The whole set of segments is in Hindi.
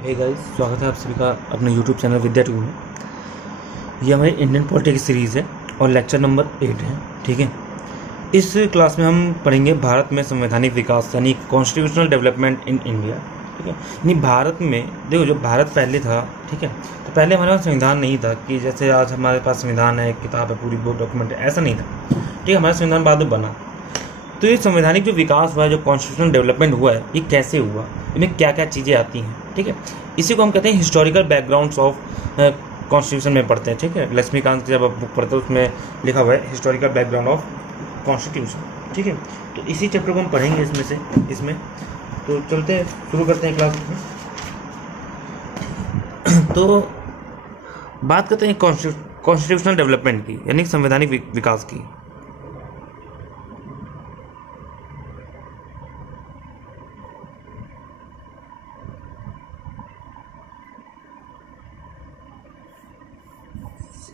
हे गाइस, स्वागत है आप सभी का अपने यूट्यूब चैनल विद्या टू में। ये हमारी इंडियन पॉलिटिक्स सीरीज़ है और लेक्चर नंबर 8 है। ठीक है, इस क्लास में हम पढ़ेंगे भारत में संवैधानिक विकास यानी कॉन्स्टिट्यूशनल डेवलपमेंट इन इंडिया। ठीक है, यानी भारत में देखो, जो भारत पहले था, ठीक है, तो पहले हमारे पास संविधान नहीं था कि जैसे आज हमारे पास संविधान है, किताब है, पूरी बुक डॉक्यूमेंट है, ऐसा नहीं था। ठीक है, हमारा संविधान बाद में बना। तो ये संवैधानिक जो विकास हुआ है, जो कॉन्स्टिट्यूशनल डेवलपमेंट हुआ है, ये कैसे हुआ, इनमें क्या क्या चीज़ें आती हैं। ठीक है, इसी को हम कहते हैं हिस्टोरिकल बैकग्राउंड्स ऑफ कॉन्स्टिट्यूशन में पढ़ते हैं। ठीक है, लक्ष्मीकांत की जब आप बुक पढ़ते हैं उसमें लिखा हुआ है हिस्टोरिकल बैकग्राउंड ऑफ कॉन्स्टिट्यूशन। ठीक है, तो इसी चैप्टर को हम पढ़ेंगे इसमें तो चलते हैं, शुरू करते हैं क्लास में। तो बात करते हैं कॉन्स्टिट्यूशनल डेवलपमेंट की, यानी संवैधानिक विकास की।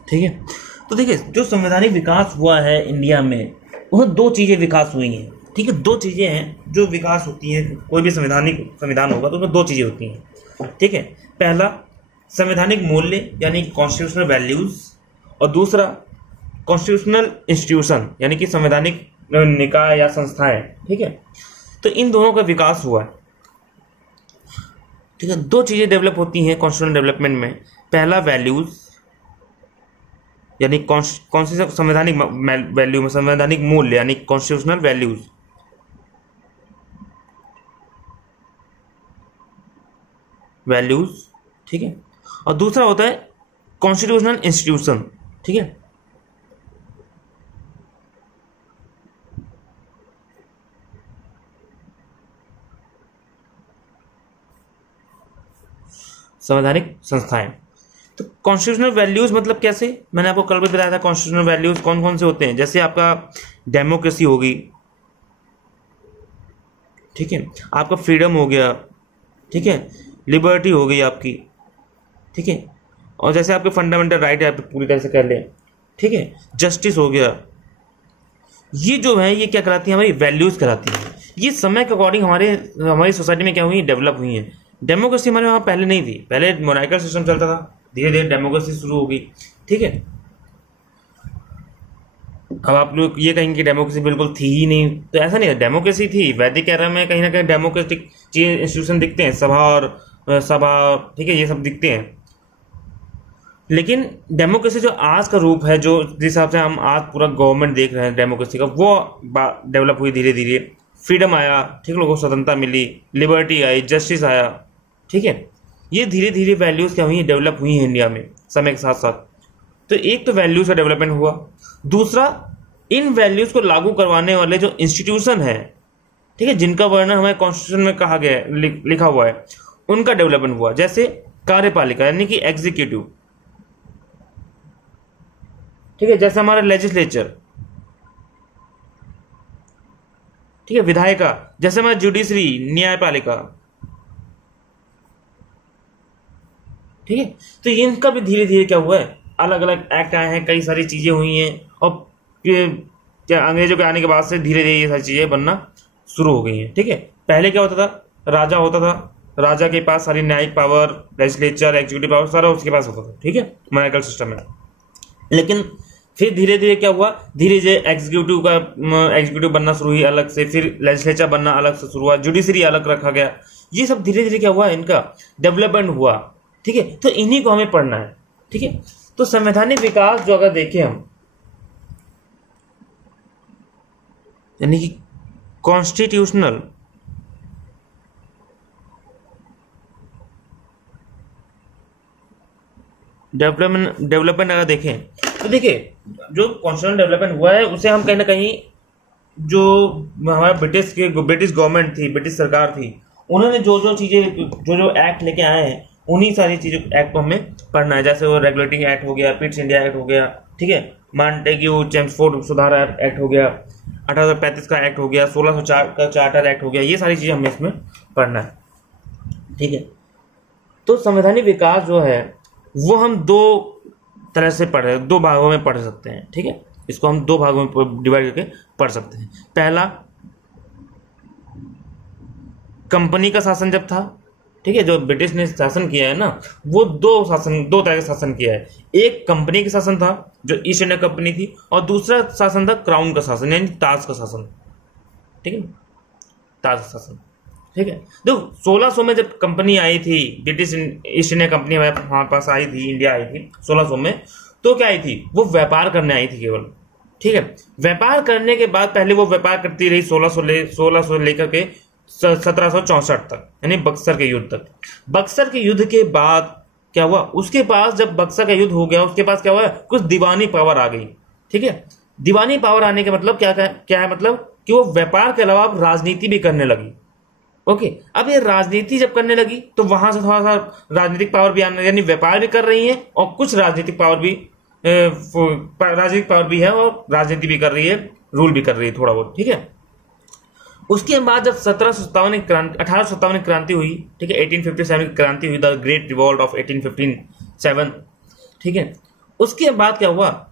ठीक है, तो देखिए, जो संवैधानिक विकास हुआ है इंडिया में, वह दो चीज़ें विकास हुई हैं। ठीक है, दो चीज़ें हैं जो विकास होती हैं। कोई भी संविधान होगा तो उसमें दो चीज़ें होती हैं। ठीक है, पहला संवैधानिक मूल्य यानी कॉन्स्टिट्यूशनल वैल्यूज़, और दूसरा कॉन्स्टिट्यूशनल इंस्टीट्यूशन यानी कि संवैधानिक निकाय या संस्थाएं। ठीक है, तो इन दोनों का विकास हुआ है। ठीक है, दो चीज़ें डेवलप होती हैं कॉन्स्टिट्यूशनल डेवलपमेंट में। पहला वैल्यूज़ यानी कौन सी संवैधानिक वैल्यू में, संवैधानिक मूल्य यानी कॉन्स्टिट्यूशनल वैल्यूज। ठीक है, और दूसरा होता है कॉन्स्टिट्यूशनल इंस्टीट्यूशन। ठीक है, संवैधानिक संस्थाएं। तो कॉन्स्टिट्यूशनल वैल्यूज मतलब कैसे, मैंने आपको कल भी बताया था कॉन्स्टिट्यूशनल वैल्यूज कौन कौन से होते हैं। जैसे आपका डेमोक्रेसी होगी, ठीक है, आपका फ्रीडम हो गया, ठीक है, लिबर्टी हो गई आपकी, ठीक है, और जैसे आपके फंडामेंटल राइट है आप पूरी तरह से कर लें, ठीक है, जस्टिस हो गया। ये जो है ये क्या कहलाती है, हमारी वैल्यूज कहलाती है। ये समय के अकॉर्डिंग हमारी सोसाइटी में क्या हुई, डेवलप हुई है। डेमोक्रेसी हमारे वहाँ पहले नहीं थी, पहले मोनार्किकल सिस्टम चलता था, धीरे धीरे डेमोक्रेसी शुरू हो गई। ठीक है, अब आप लोग ये कहेंगे कि डेमोक्रेसी बिल्कुल थी ही नहीं, तो ऐसा नहीं है, डेमोक्रेसी थी। वैदिक एरा में कहीं ना कहीं डेमोक्रेटिक चीज इंस्टीट्यूशन दिखते हैं, सभा, ठीक है, ये सब दिखते हैं। लेकिन डेमोक्रेसी जो आज का रूप है, जो जिस हिसाब से हम आज पूरा गवर्नमेंट देख रहे हैं डेमोक्रेसी का, वो डेवलप हुई धीरे धीरे। फ्रीडम आया, ठीक, लोगों को स्वतंत्रता मिली, लिबर्टी आई, जस्टिस आया। ठीक है, ये धीरे धीरे वैल्यूज क्या हुई, डेवलप हुई हैं इंडिया में समय के साथ साथ। तो एक तो वैल्यूज का डेवलपमेंट हुआ, दूसरा इन वैल्यूज को लागू करवाने वाले जो इंस्टीट्यूशन है, ठीक है, जिनका वर्णन हमारे कॉन्स्टिट्यूशन में कहा गया है, लिखा हुआ है, उनका डेवलपमेंट हुआ। जैसे कार्यपालिका यानी कि एग्जीक्यूटिव, ठीक है, जैसे हमारा लेजिस्लेचर, ठीक है, विधायिका, जैसे हमारा जुडिशरी, न्यायपालिका। ठीक है, तो इनका भी धीरे धीरे क्या हुआ है, अलग अलग एक्ट आए हैं, कई सारी चीजें हुई हैं, और क्या अंग्रेजों के आने के बाद से धीरे धीरे ये सारी चीजें बनना शुरू हो गई हैं। ठीक है, पहले क्या होता था, राजा होता था, राजा के पास सारी न्यायिक पावर, लेजिस्लेचर, एग्जीक्यूटिव पावर सारा उसके पास होता था। ठीक है, मोनार्किकल सिस्टम में। लेकिन फिर धीरे धीरे क्या हुआ, धीरे धीरे एग्जीक्यूटिव बनना शुरू हुई अलग से, फिर लेजिस्लेचर बनना अलग से शुरू हुआ, जुडिशरी अलग रखा गया। ये सब धीरे धीरे क्या हुआ, इनका डेवलपमेंट हुआ। ठीक है, तो इन्हीं को हमें पढ़ना है। ठीक है, तो संवैधानिक विकास जो अगर देखें हम, यानी कि कॉन्स्टिट्यूशनल डेवलपमेंट अगर देखें तो देखिए, जो कॉन्स्टिट्यूशनल डेवलपमेंट हुआ है उसे हम कहीं ना कहीं, जो हमारा ब्रिटिश गवर्नमेंट थी, ब्रिटिश सरकार थी, उन्होंने जो चीजें, जो एक्ट लेके आए हैं, उन्हीं सारी चीजों एक्ट को हमें पढ़ना है। जैसे वो रेगुलेटिंग एक्ट हो गया, पिट्स इंडिया एक्ट हो गया, ठीक है, मॉन्टेग्यू चेम्सफोर्ड सुधार एक्ट हो गया, 1835 का एक्ट हो गया, 1604 का चार्टर एक्ट हो गया, ये सारी चीजें हमें इसमें पढ़ना है। ठीक है, तो संवैधानिक विकास जो है वो हम दो तरह से दो भागों में पढ़ सकते हैं। ठीक है, इसको हम दो भागों में डिवाइड करके पढ़ सकते हैं। पहला, कंपनी का शासन जब था, ठीक है, जो ब्रिटिश ने शासन किया है ना, वो दो तरह का शासन किया है। एक कंपनी का शासन था जो ईस्ट इंडिया कंपनी थी, और दूसरा शासन था क्राउन का शासन यानी ताज का शासन। ठीक है, ताज का शासन। ठीक है, देखो 1600 में जब कंपनी आई थी, ब्रिटिश ईस्ट इंडिया कंपनी हमारे पास आई थी, इंडिया आई थी 1600 में, तो क्या आई थी, वो व्यापार करने आई थी केवल। ठीक है, व्यापार करने के बाद पहले वो व्यापार करती रही 1600 लेकर के 1764 तक, यानी बक्सर के युद्ध तक। बक्सर के युद्ध के बाद क्या हुआ, उसके पास जब बक्सर का युद्ध हो गया, उसके पास क्या हुआ, कुछ दीवानी पावर आ गई। ठीक है, दीवानी पावर आने के मतलब क्या है, मतलब कि वो व्यापार के अलावा अब राजनीति भी करने लगी। ओके, अब ये राजनीति जब करने लगी तो वहां से थोड़ा सा राजनीतिक पावर भी आने, यानी व्यापार भी कर रही है और कुछ राजनीतिक पावर भी है और राजनीति भी कर रही है, रूल भी कर रही है थोड़ा बहुत। ठीक है, उसके बाद जब 1857 क्रांति हुई, ठीक है, 1857 की क्रांति हुई, द ग्रेट रिवॉल्ट ऑफ 1857। ठीक है, उसके बाद क्या हुआ,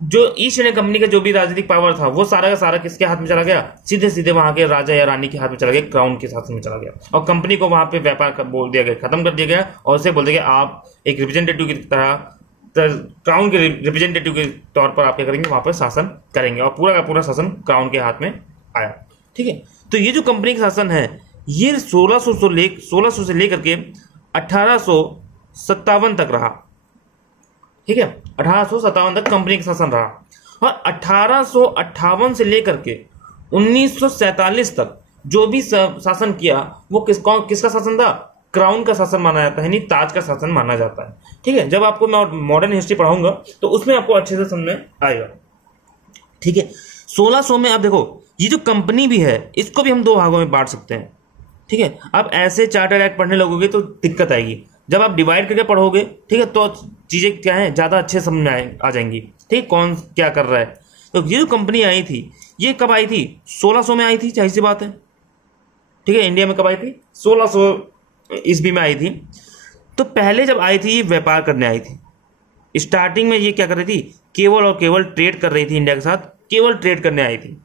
जो ईस्ट इंडिया कंपनी का जो भी राजनीतिक पावर था वो सारा का सारा किसके हाथ में चला गया, सीधे सीधे वहां के राजा या रानी के हाथ में चला गया, क्राउन के हाथ में चला गया, और कंपनी को वहां पे व्यापार बोल दिया गया, खत्म कर दिया गया, और उसे बोल दिया गया आप एक रिप्रेजेंटेटिव की तरह, क्राउन के रिप्रेजेंटेटिव के तौर पर आप क्या करेंगे, वहां पर शासन करेंगे, और पूरा का पूरा शासन क्राउन के हाथ में आया। ठीक है, तो ये जो कंपनी का शासन है ये 1600 से लेकर के 1857 तक रहा। ठीक है, 1857 तक कंपनी का शासन रहा, और 1858 से लेकर के 1947 तक जो भी शासन किया वो किसका शासन था, क्राउन का शासन माना जाता है, यानी ताज का शासन माना जाता है। ठीक है, जब आपको मैं मॉडर्न हिस्ट्री पढ़ाऊंगा तो उसमें आपको अच्छे से समझ में आएगा। ठीक है, 1600 में आप देखो ये जो कंपनी भी है इसको भी हम दो भागों में बांट सकते हैं। ठीक है, आप ऐसे चार्टर्ड एक्ट पढ़ने लगोगे तो दिक्कत आएगी, जब आप डिवाइड करके पढ़ोगे, ठीक है, तो चीजें क्या है ज्यादा अच्छे समझ में आ जाएंगी। ठीक, कौन क्या कर रहा है। तो ये जो कंपनी आई थी ये कब आई थी, 1600 में आई थी, जाहिर सी बात है। ठीक है, इंडिया में कब आई थी, 1600 ईस्वी में आई थी। तो पहले जब आई थी ये व्यापार करने आई थी। स्टार्टिंग में ये क्या कर रही थी, केवल और केवल ट्रेड कर रही थी, इंडिया के साथ केवल ट्रेड करने आई थी।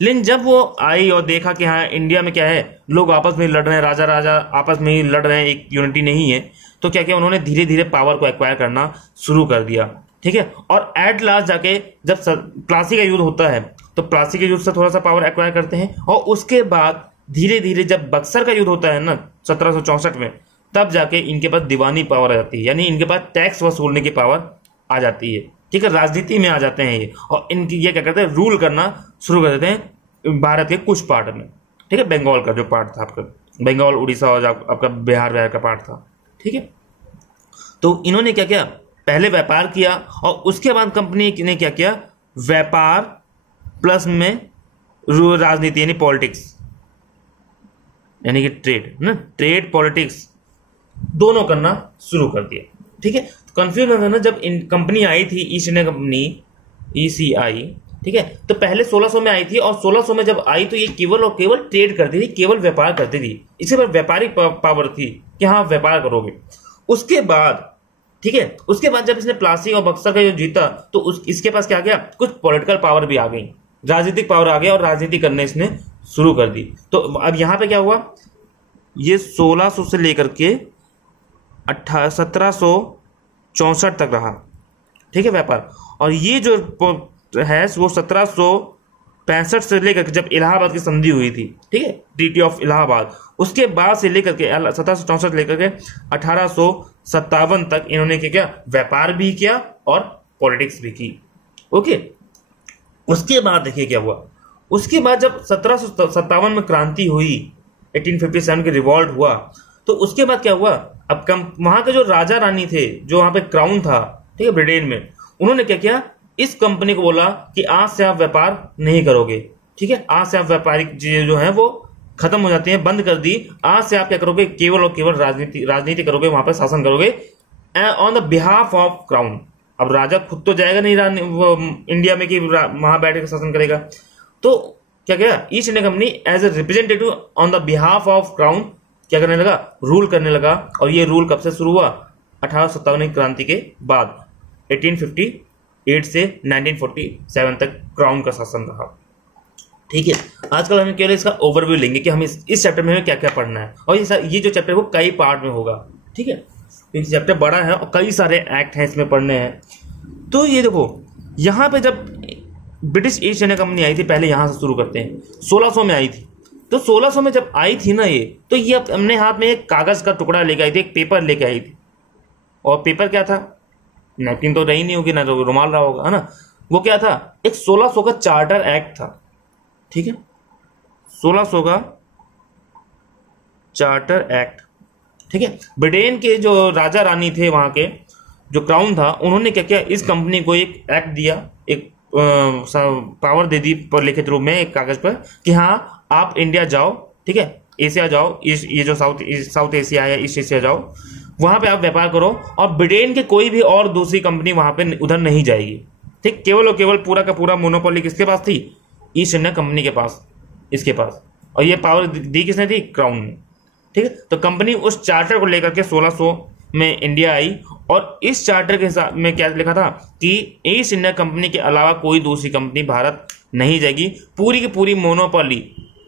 लेकिन जब वो आई और देखा कि हाँ इंडिया में क्या है, लोग आपस में लड़ रहे हैं, राजा आपस में ही लड़ रहे हैं, एक यूनिटी नहीं है, तो क्या किया उन्होंने धीरे धीरे पावर को एक्वायर करना शुरू कर दिया। ठीक है, और एट लास्ट जाके जब प्लासी का युद्ध होता है तो प्लासी के युद्ध से थोड़ा सा पावर एक्वायर करते हैं, और उसके बाद धीरे धीरे जब बक्सर का युद्ध होता है ना 1764 में, तब जाके इनके पास दीवानी पावर आ जाती है, यानी इनके पास टैक्स वसूलने की पावर आ जाती है। ठीक है, राजनीति में आ जाते हैं ये, और इनकी ये क्या करते हैं, रूल करना शुरू कर देते हैं भारत के कुछ पार्ट में। ठीक है, बंगाल का जो पार्ट था आपका, बंगाल उड़ीसा और आपका बिहार का पार्ट था। ठीक है, तो इन्होंने क्या किया, पहले व्यापार किया, और उसके बाद कंपनी ने क्या किया, व्यापार प्लस में राजनीति यानी पॉलिटिक्स, यानी कि ट्रेड पॉलिटिक्स दोनों करना शुरू कर दिया। ठीक है, कंफ्यूज होता है ना, जब कंपनी आई थी ईस्ट इंडिया कंपनी ECI, ठीक है, तो पहले 1600 में आई थी, और 1600 में जब आई तो ये केवल और केवल ट्रेड करती थी, केवल व्यापार करती थी, इसी पर व्यापारिक पावर थी कि हाँ व्यापार करोगे। उसके बाद ठीक है, उसके बाद जब इसने प्लासी और बक्सर का जो जीता तो इसके पास क्या आ गया, कुछ पॉलिटिकल पावर भी आ गई, राजनीतिक पावर आ गया, और राजनीति करने इसने शुरू कर दी। तो अब यहां पे क्या हुआ, ये 1600 से लेकर के 1764 तक रहा। ठीक है, व्यापार, और ये जो है वो 1765 से लेकर के जब इलाहाबाद की संधि हुई थी, ठीक है, ट्रीटी ऑफ इलाहाबाद, उसके बाद से लेकर के 1764 लेकर के 1857 तक इन्होंने क्या किया, व्यापार भी किया और पॉलिटिक्स भी की। ओके, उसके बाद देखिए क्या हुआ, उसके बाद जब 1757 में क्रांति हुई, 1857 के रिवॉल्ट हुआ, तो उसके बाद क्या हुआ, अब वहां के जो राजा रानी थे, जो वहां पे क्राउन था, ठीक है, ब्रिटेन में, उन्होंने क्या किया, इस कंपनी को बोला कि आज से आप व्यापार नहीं करोगे। ठीक है, आज से आप व्यापारिक चीजें जो है वो खत्म हो जाती हैं, बंद कर दी। आज से आप क्या करोगे, केवल और केवल राजनीति करोगे, वहां पर शासन करोगे on the behalf of crown. अब राजा खुद तो जाएगा नहीं वो इंडिया में कि वहां बैठ के शासन करेगा, तो क्या किया, East India Company as a representative on the behalf of crown क्या करने लगा, रूल करने लगा। और ये रूल कब से शुरू हुआ, 1857 की क्रांति के बाद, 1858 से 1947 तक क्राउन का शासन रहा। ठीक है। आजकल हम केवल इसका ओवरव्यू लेंगे कि हम इस चैप्टर में हमें क्या क्या पढ़ना है, और ये जो चैप्टर है वो कई पार्ट में होगा, ठीक है। ये चैप्टर बड़ा है और कई सारे एक्ट हैं इसमें पढ़ने हैं। तो ये देखो, यहाँ पे जब ब्रिटिश ईस्ट इंडिया कंपनी आई थी, पहले यहाँ से शुरू करते हैं, 1600 में आई थी। तो 1600 में जब आई थी ना ये, तो ये अपने हाथ में एक कागज़ का टुकड़ा लेके आई थी, एक पेपर लेके आई थी। और पेपर क्या था, नैपकिन तो रही नहीं होगी, ना तो रुमाल रहा होगा, है ना। वो क्या था, एक 1600 का चार्टर एक्ट था, ठीक है, 1600 का चार्टर एक्ट, ठीक है। ब्रिटेन के जो राजा रानी थे, वहां के जो क्राउन था, उन्होंने क्या किया, इस कंपनी को एक एक्ट दिया, एक पावर दे दी पर लिखित रूप में एक कागज पर कि हाँ आप इंडिया जाओ, ठीक है, एशिया जाओ, ये जो साउथ एशिया है, ईस्ट एशिया जाओ, वहां पे आप व्यापार करो, और ब्रिटेन के कोई भी और दूसरी कंपनी वहां पे उधर नहीं जाएगी, ठीक। केवल और केवल पूरा का पूरा मोनोपोली किसके पास थी, ईस्ट इंडिया कंपनी के पास, इसके पास। और ये पावर दी किसने थी, क्राउन ने, ठीक है। तो कंपनी उस चार्टर को लेकर के 1600 में इंडिया आई, और इस चार्टर के साथ में क्या लिखा था कि ईस्ट इंडिया कंपनी के अलावा कोई दूसरी कंपनी भारत नहीं जाएगी। पूरी की पूरी मोनोपोली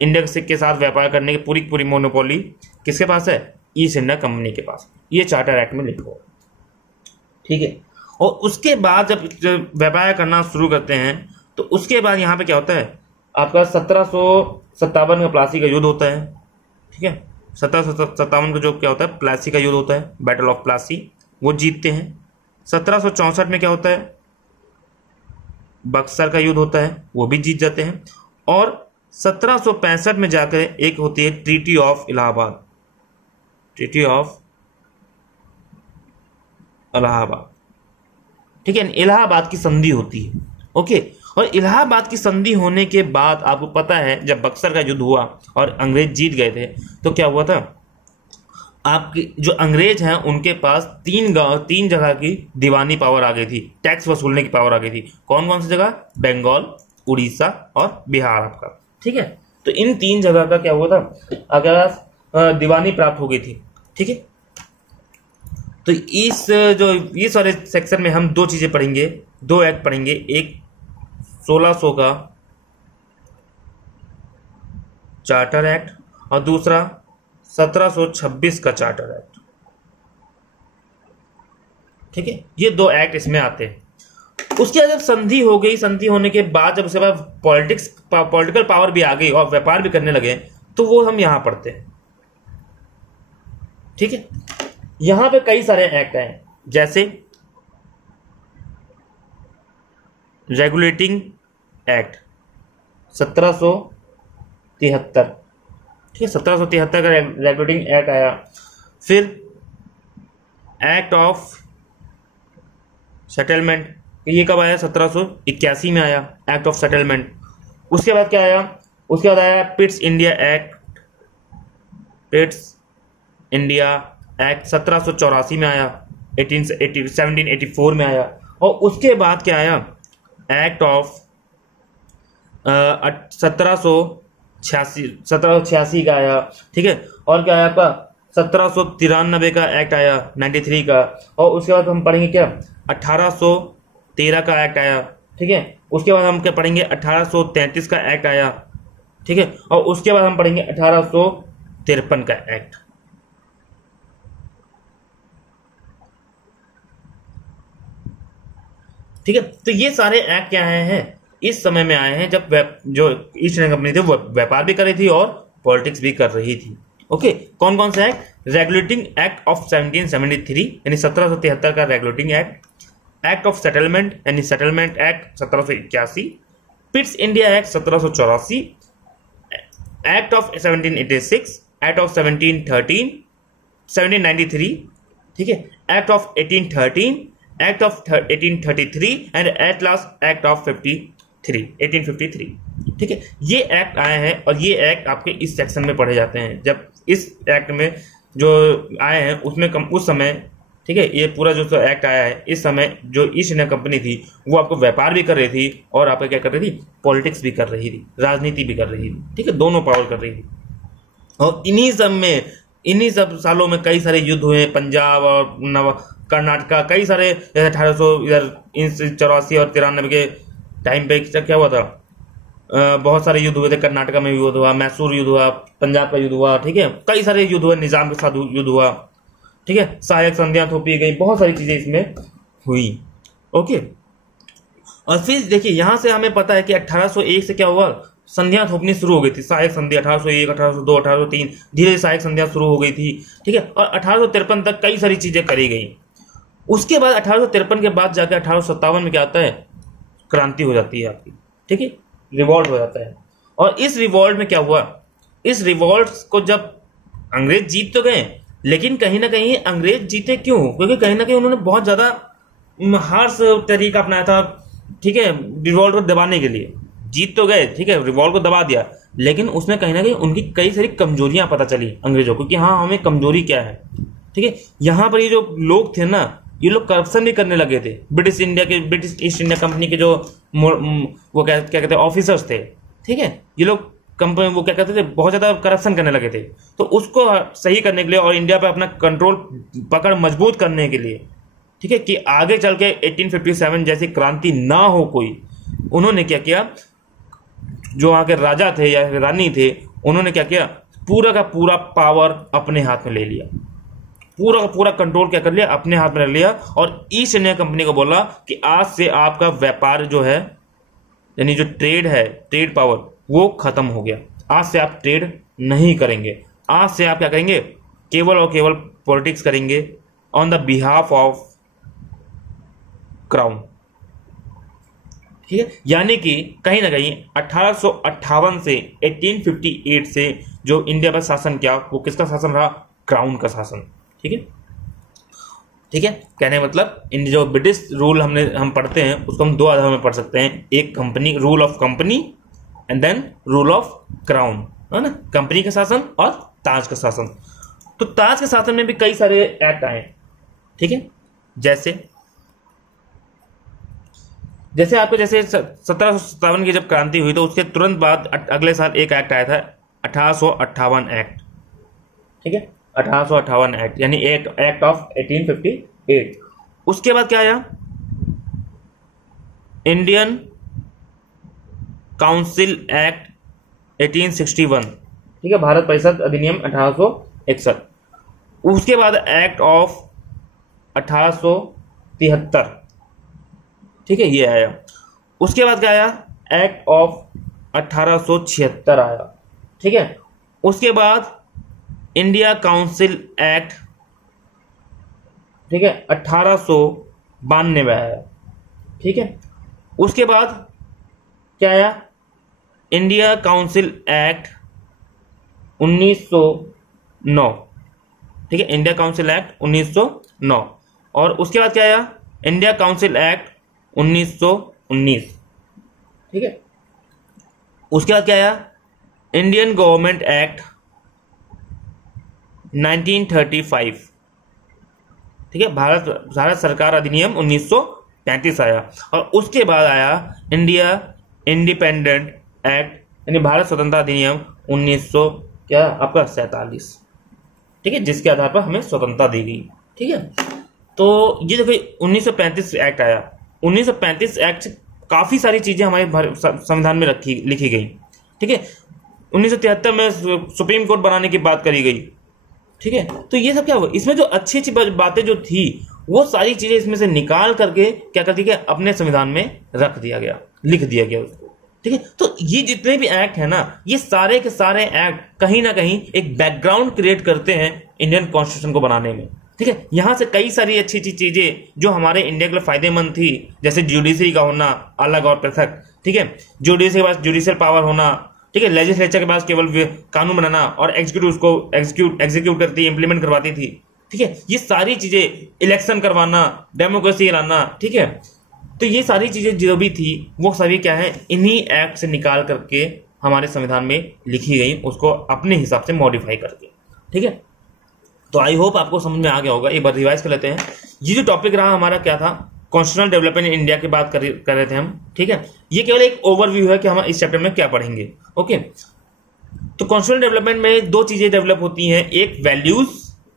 इंडिया के साथ व्यापार करने की पूरी मोनोपोली किसके पास है, ईस्ट इंडिया कंपनी के पास। ये चार्टर एक्ट में लिखा हुआ, ठीक है। और उसके बाद जब व्यापार करना शुरू करते हैं, तो उसके बाद यहाँ पे क्या होता है, आपका 1757 का प्लासी का युद्ध होता है, ठीक है। 1757 का जो क्या होता है, प्लासी का युद्ध होता है, बैटल ऑफ प्लासी, वो जीतते हैं। 1764 में क्या होता है, बक्सर का युद्ध होता है, वो भी जीत जाते हैं। और 1765 में जाकर एक होती है treaty of Allahabad, treaty of Allahabad, ठीक है। इलाहाबाद की संधि होती है, ओके। और इलाहाबाद की संधि होने के बाद आपको पता है, जब बक्सर का युद्ध हुआ और अंग्रेज जीत गए थे, तो क्या हुआ था, आपके जो अंग्रेज हैं उनके पास तीन जगह की दीवानी पावर आ गई थी, टैक्स वसूलने की पावर आ गई थी। कौन कौन सी जगह, बंगाल, उड़ीसा और बिहार आपका, ठीक है। तो इन 3 जगह का क्या हुआ था, अगर दीवानी प्राप्त हो गई थी, ठीक है। तो इस सारे सेक्शन में हम 2 चीजें पढ़ेंगे, 2 एक्ट पढ़ेंगे, एक 1600 का चार्टर एक्ट और दूसरा 1726 का चार्टर एक्ट, ठीक है। ये 2 एक्ट इसमें आते हैं। उसके बाद जब संधि हो गई, संधि होने के बाद जब उसके बाद पॉलिटिकल पावर भी आ गई और व्यापार भी करने लगे, तो वो हम यहां पढ़ते हैं, ठीक है। यहां पे कई सारे एक्ट हैं, जैसे रेगुलेटिंग एक्ट 1773, ठीक है, 1773 का रेगुलेटिंग एक्ट आया। फिर एक्ट ऑफ सेटलमेंट, ये कब आया, 1781 में आया एक्ट ऑफ सेटलमेंट। उसके बाद क्या आया, उसके बाद आया पिट्स इंडिया एक्ट, पिट्स इंडिया एक्ट 1784 में आया, 1784 में आया। और उसके बाद क्या आया, एक्ट ऑफ 1786 का आया, ठीक है। और क्या आया आपका 1793 का एक्ट आया, 93 का। और उसके बाद हम पढ़ेंगे क्या, 1813 का एक्ट आया, ठीक है। उसके बाद हम क्या पढ़ेंगे, 1833 का एक्ट आया, ठीक है। और उसके बाद हम पढ़ेंगे 1853 का एक्ट, ठीक है। तो ये सारे एक्ट क्या आए हैं, इस समय में आए हैं जब जो ईस्ट इंडिया कंपनी थी वो व्यापार भी कर रही थी और पॉलिटिक्स भी कर रही थी, ओके। कौन कौन सा एक्ट, रेगुलेटिंग एक्ट ऑफ 1773 यानी 1773 का regulating act, act of settlement यानी settlement act 1781, Pitt's India act 1784, act of 1786, act of 1793, ठीक है, act of 1813, act of 1833 and at last act of 1853, ठीक है। ये एक्ट आए हैं और ये एक्ट आपके इस सेक्शन में पढ़े जाते हैं। जब इस एक्ट में जो आए हैं उसमें उस समय, ठीक है, ये पूरा जो एक्ट आया है, इस समय जो ईस्ट इंडिया कंपनी थी वो आपको व्यापार भी कर रही थी और आपका क्या कर रही थी, पॉलिटिक्स भी कर रही थी, राजनीति भी कर रही थी, ठीक है, दोनों पावर कर रही थी। और इन्हीं सब सालों में कई सारे युद्ध हुए, पंजाब और कर्नाटका, कई सारे, जैसे 1884 और 93 के टाइम पे क्या हुआ था, बहुत सारे युद्ध हुए थे, कर्नाटका में युद्ध हुआ, मैसूर युद्ध हुआ, पंजाब का युद्ध हुआ, ठीक है, कई सारे युद्ध हुए, निजाम के साथ युद्ध हुआ, ठीक है, सहायक संधियां थोपी गई, बहुत सारी चीजें इसमें हुई। ओके, और फिर देखिए यहां से हमें पता है कि 1801 से क्या हुआ, संधियां थोपनी शुरू हो गई थी, सहायक संधि 1801, 1802, 1803, धीरे सहायक संधियां शुरू हो गई थी, ठीक है, और 1853 तक कई सारी चीजें करी गई। उसके बाद 1853 के बाद जाकर 1857 में क्या आता है, क्रांति हो जाती है आपकी, ठीक है, रिवॉल्ट हो जाता है। और इस रिवॉल्ट में क्या हुआ, इस रिवॉल्ट को जब अंग्रेज जीत तो गए, लेकिन कहीं ना कहीं अंग्रेज जीते क्यों, क्योंकि कहीं ना कहीं उन्होंने बहुत ज्यादा हार्श तरीका अपनाया था, ठीक है, रिवॉल्ट को दबाने के लिए। जीत तो गए, ठीक है, रिवॉल्ट को दबा दिया, लेकिन उसमें कहीं ना कहीं उनकी कई सारी कमजोरियां पता चली अंग्रेजों को कि हाँ हमें कमजोरी क्या है, ठीक है। यहाँ पर ये जो लोग थे ना, ये लोग करप्शन भी करने लगे थे, ब्रिटिश ईस्ट इंडिया कंपनी के जो वो क्या कहते हैं ऑफिसर्स थे, ठीक है, ये लोग कंपनी वो क्या कहते थे, बहुत ज्यादा करप्शन करने लगे थे। तो उसको सही करने के लिए और इंडिया पे अपना कंट्रोल पकड़ मजबूत करने के लिए, ठीक है, कि आगे चल के 1857 जैसी क्रांति ना हो कोई, उन्होंने क्या किया, जो वहां के राजा थे या रानी थे, उन्होंने क्या किया, पूरा का पूरा पावर अपने हाथ में ले लिया, पूरा का पूरा कंट्रोल क्या कर लिया, अपने हाथ में ले लिया। और ईस्ट इंडिया कंपनी को बोला कि आज से आपका व्यापार जो है, यानी जो ट्रेड है, ट्रेड पावर, वो खत्म हो गया। आज से आप ट्रेड नहीं करेंगे, आज से आप क्या करेंगे, केवल और केवल पॉलिटिक्स करेंगे on the behalf of crown, ठीक है। यानी कि कहीं ना कहीं 1858 से 1858 से जो इंडिया पर शासन किया, वो किसका शासन रहा, क्राउन का शासन, ठीक है, ठीक है। कहने मतलब इन जो ब्रिटिश रूल हम पढ़ते हैं उसको हम दो आधार में पढ़ सकते हैं, एक company, rule of company, and then rule of crown, है ना, कंपनी का शासन और ताज का शासन। तो ताज के शासन में भी कई सारे एक्ट आए, ठीक है, जैसे आपको जैसे 1757 की जब क्रांति हुई तो उसके तुरंत बाद अगले साल एक एक्ट आया था, 1858 एक्ट, ठीक है, 1858 एक्ट, यानी एक्ट ऑफ 1858। उसके बाद क्या आया, इंडियन काउंसिल एक्ट 1861, ठीक है, भारत परिषद अधिनियम 1861। उसके बाद एक्ट ऑफ 1873, ठीक है, ये आया। उसके बाद क्या आया, एक्ट ऑफ 1876 आया, ठीक है। उसके बाद इंडिया काउंसिल एक्ट, ठीक है, 1892 में आया, ठीक है। उसके बाद क्या आया, इंडिया काउंसिल एक्ट 1909, ठीक है, इंडिया काउंसिल एक्ट 1909। और उसके बाद क्या आया, इंडिया काउंसिल एक्ट 1919, ठीक है। उसके बाद क्या आया, इंडियन गवर्नमेंट एक्ट 1935, ठीक है, भारत सरकार अधिनियम 1935 आया। और उसके बाद आया इंडिया इंडिपेंडेंट एक्ट, यानी भारत स्वतंत्रता अधिनियम 1947, ठीक है, जिसके आधार पर हमें स्वतंत्रता दी गई, ठीक है। तो ये देखो 1935 एक्ट आया। 1935 एक्ट काफी सारी चीजें हमारे संविधान में लिखी गई, ठीक है। 1973 में सुप्रीम कोर्ट बनाने की बात करी गई, ठीक है। तो ये सब क्या हुआ, इसमें जो अच्छी अच्छी बातें जो थी वो सारी चीजें इसमें से निकाल करके क्या कर दिया, अपने संविधान में रख दिया गया, लिख दिया गया उसको, ठीक है। तो ये जितने भी एक्ट है ना, ये सारे के सारे एक्ट कहीं ना कहीं एक बैकग्राउंड क्रिएट करते हैं इंडियन कॉन्स्टिट्यूशन को बनाने में, ठीक है। यहां से कई सारी अच्छी अच्छी चीजें जो हमारे इंडिया के लिए फायदेमंद थी, जैसे जुडिशरी का होना अलग और पृथक, ठीक है, जुडिशरी के पास जुडिशियल पावर होना, ठीक है, लेजिस्लेचर के पास केवल कानून बनाना और एग्जीक्यूटिव उसको एग्जीक्यूट करती, इंप्लीमेंट करवाती थी, ठीक है। ये सारी चीजें, इलेक्शन करवाना, डेमोक्रेसी लाना, ठीक है। तो ये सारी चीजें जो भी थी वो सभी क्या है, इन्हीं एक्ट से निकाल करके हमारे संविधान में लिखी गई, उसको अपने हिसाब से मॉडिफाई करके, ठीक है। तो आई होप आपको समझ में आ गया होगा। एक बार रिवाइज कर लेते हैं। ये जो टॉपिक रहा हमारा क्या था, कॉन्स्टिट्यूशनल डेवलपमेंट इन इंडिया की बात कर रहे थे हम, ठीक है। ये केवल एक ओवरव्यू है कि हम इस चैप्टर में क्या पढ़ेंगे, ओके। तो कॉन्स्टिट्यूशनल डेवलपमेंट में दो चीजें डेवलप होती हैं, एक वैल्यूज,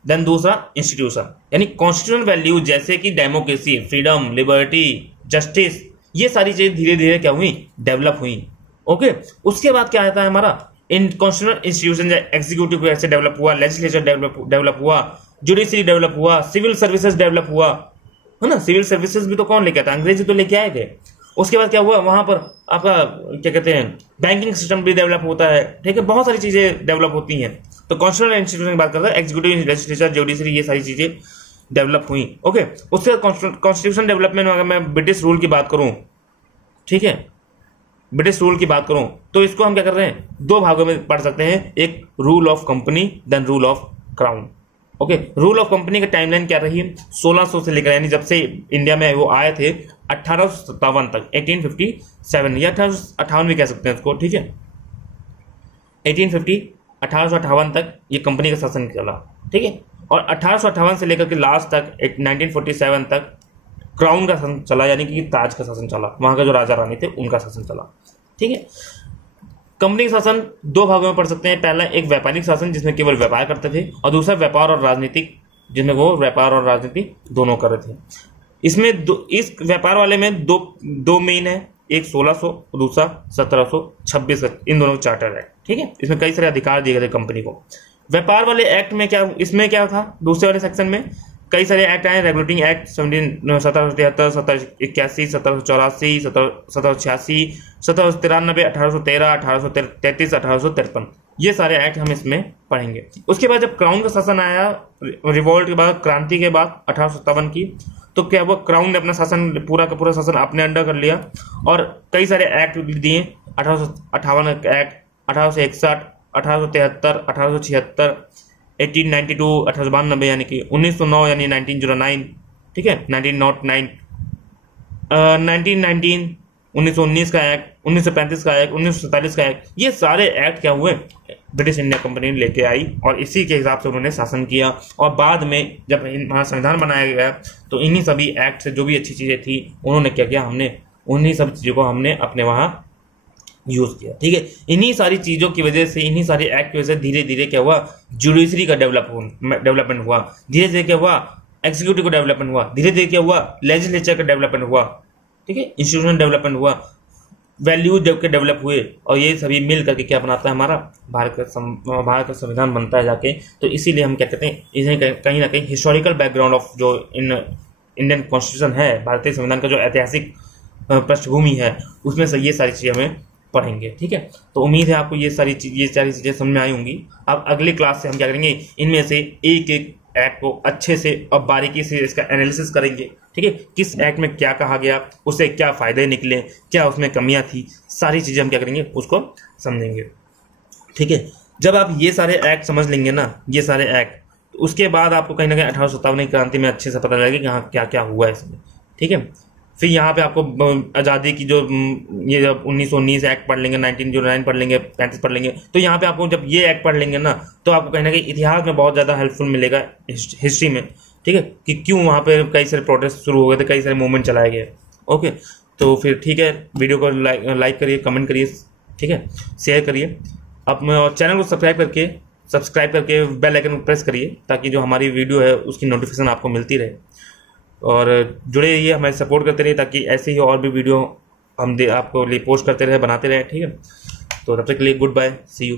देन दूसरा इंस्टीट्यूशन। यानी कॉन्स्टिट्यूशनल वैल्यूज जैसे कि डेमोक्रेसी, फ्रीडम, लिबर्टी, जस्टिस, ये सारी चीजें धीरे धीरे क्या हुई, डेवलप हुई, ओके, उसके बाद क्या आता है हमारा, इन कॉन्स्टिट्यूशनल इंस्टीट्यूशन, एग्जीक्यूटिव कैसे डेवलप हुआ, लेजिस्लेचर डेवलप हुआ, जुडिशरी डेवलप हुआ, सिविल सर्विसेज डेवलप हुआ, है ना। सिविल सर्विसेज भी तो कौन लेके आता, अंग्रेजी तो लेके आए थे। उसके बाद क्या हुआ, वहां पर आपका क्या कहते हैं, बैंकिंग सिस्टम भी डेवलप होता है, ठीक है, बहुत सारी चीजें डेवलप होती हैं। तो कॉन्स्टिट्यूशनल इंस्टीट्यूशन की बात करते हैं, एग्जीक्यूटिव, लेजिस्लेचर, जुडिशरी, ये सारी चीजें डेवलप हुई। ओके, उसके बाद कॉन्स्टिट्यूशन डेवलपमेंट में अगर मैं ब्रिटिश रूल की बात करूं, ठीक है, ब्रिटिश रूल की बात करूं तो इसको हम क्या कर रहे हैं, दो भागों में पढ़ सकते हैं, एक rule of company, then rule of crown. Okay, rule of company का टाइमलाइन क्या रही है, 1600 से लेकर, यानी जब से इंडिया में वो आए थे 1857 तक, 1857 या 1858 भी कह सकते हैं उसको, ठीक है, 1858 तक ये कंपनी का शासन चला, ठीक है। और 1858 से लेकर के लास्ट तक 1947 तक क्राउन का शासन चला, यानी कि ताज का शासन चला, वहां का जो राजा रानी थे उनका शासन चला, ठीक है। कंपनी का शासन दो भागों में पढ़ सकते हैं, पहला एक व्यापारिक शासन जिसमें केवल व्यापार करते थे, और दूसरा व्यापार और राजनीतिक जिसमें वो व्यापार और राजनीति दोनों कर रहे थे। इसमें इस व्यापार वाले में दो मेन है, एक 1600 और दूसरा 1726, इन दोनों चार्टर है, ठीक है। इसमें कई सारे अधिकार दिए गए थे कंपनी को। व्यापार वाले एक्ट में क्या, इसमें क्या था, दूसरे वाले सेक्शन में कई सारे एक्ट आए, रेगुलेटिंग एक्ट 1773, 1781, 1784, 1786, 1793, 1813, 1833, 1853, ये सारे एक्ट हम इसमें पढ़ेंगे। उसके बाद जब क्राउन का शासन आया, रिवॉल्ट के बाद, क्रांति के बाद 1857 की, तो क्या हुआ, क्राउन ने अपना शासन, पूरा का पूरा शासन अपने अंडर कर लिया और कई सारे एक्ट दिए। 1858 एक्ट, 1861, 1873, 1876, 1892, 1892 यानी कि 1909 यानी 1909, ठीक है, 1909, 1919, 1919 का एक्ट, 1935 का एक्ट, 1947 का एक्ट, ये सारे एक्ट क्या हुए, ब्रिटिश इंडिया कंपनी लेके आई और इसी के हिसाब से उन्होंने शासन किया। और बाद में जब वहाँ संविधान बनाया गया तो इन्हीं सभी एक्ट से जो भी अच्छी चीज़ें थी उन्होंने क्या किया, हमने उन्हीं सब चीज़ों को हमने अपने वहाँ यूज किया, ठीक है। इन्हीं सारी चीजों की वजह से, इन्हीं सारी एक्ट की वजह से धीरे धीरे क्या हुआ, जुडिशरी का डेवलपमेंट हुआ, धीरे धीरे क्या हुआ, एग्जीक्यूटिव का डेवलपमेंट हुआ, धीरे धीरे क्या हुआ, लेजिस्लेचर का डेवलपमेंट हुआ, ठीक है, इंस्टीट्यूशनल डेवलपमेंट हुआ, वैल्यूज के डेवलप हुए, और ये सभी मिल करके क्या बनाता है, हमारा भारत का संविधान बनता है जाके। तो इसीलिए हम क्या कहते हैं, इन्हें कहीं ना कहीं हिस्टोरिकल बैकग्राउंड ऑफ जो इंडियन कॉन्स्टिट्यूशन है, भारतीय संविधान का जो ऐतिहासिक पृष्ठभूमि है, उसमें से ये सारी चीजें हमें पढ़ेंगे, ठीक है। तो उम्मीद है आपको ये सारी चीजें समझ में आई होंगी। अब अगली क्लास से हम क्या करेंगे, इनमें से एक एक एक्ट को अच्छे से और बारीकी से इसका एनालिसिस करेंगे, ठीक है, किस एक्ट में क्या कहा गया, उससे क्या फायदे निकले, क्या उसमें कमियां थी, सारी चीजें हम क्या करेंगे, उसको समझेंगे, ठीक है। जब आप ये सारे एक्ट समझ लेंगे ना, ये सारे एक्ट, तो उसके बाद आपको कहीं ना कहीं 1857 की क्रांति में अच्छे से पता लगेगा कि हाँ क्या क्या हुआ इसमें, ठीक है। फिर यहाँ पे आपको आज़ादी की जो ये जब 1919 एक्ट पढ़ लेंगे, 1909 पढ़ लेंगे, 35 पढ़ लेंगे, तो यहाँ पे आपको जब ये एक्ट पढ़ लेंगे ना, तो आपको कहीं ना कहीं इतिहास में बहुत ज़्यादा हेल्पफुल मिलेगा, हिस्ट्री में, ठीक है, कि क्यों वहाँ पे कई सारे प्रोटेस्ट शुरू हो गए थे, कई सारे मूवमेंट चलाए गए। ओके, तो फिर ठीक है, वीडियो को लाइक करिए, कमेंट करिए, ठीक है, शेयर करिए, आप चैनल को सब्सक्राइब करके बेल आइकन प्रेस करिए, ताकि जो हमारी वीडियो है उसकी नोटिफिकेशन आपको मिलती रहे, और जुड़े रहिए, हमें सपोर्ट करते रहिए, ताकि ऐसे ही और भी वीडियो हम आपको लिए पोस्ट करते रहे, बनाते रहे, ठीक है। तो तब तक के लिए गुड बाय, सी यू।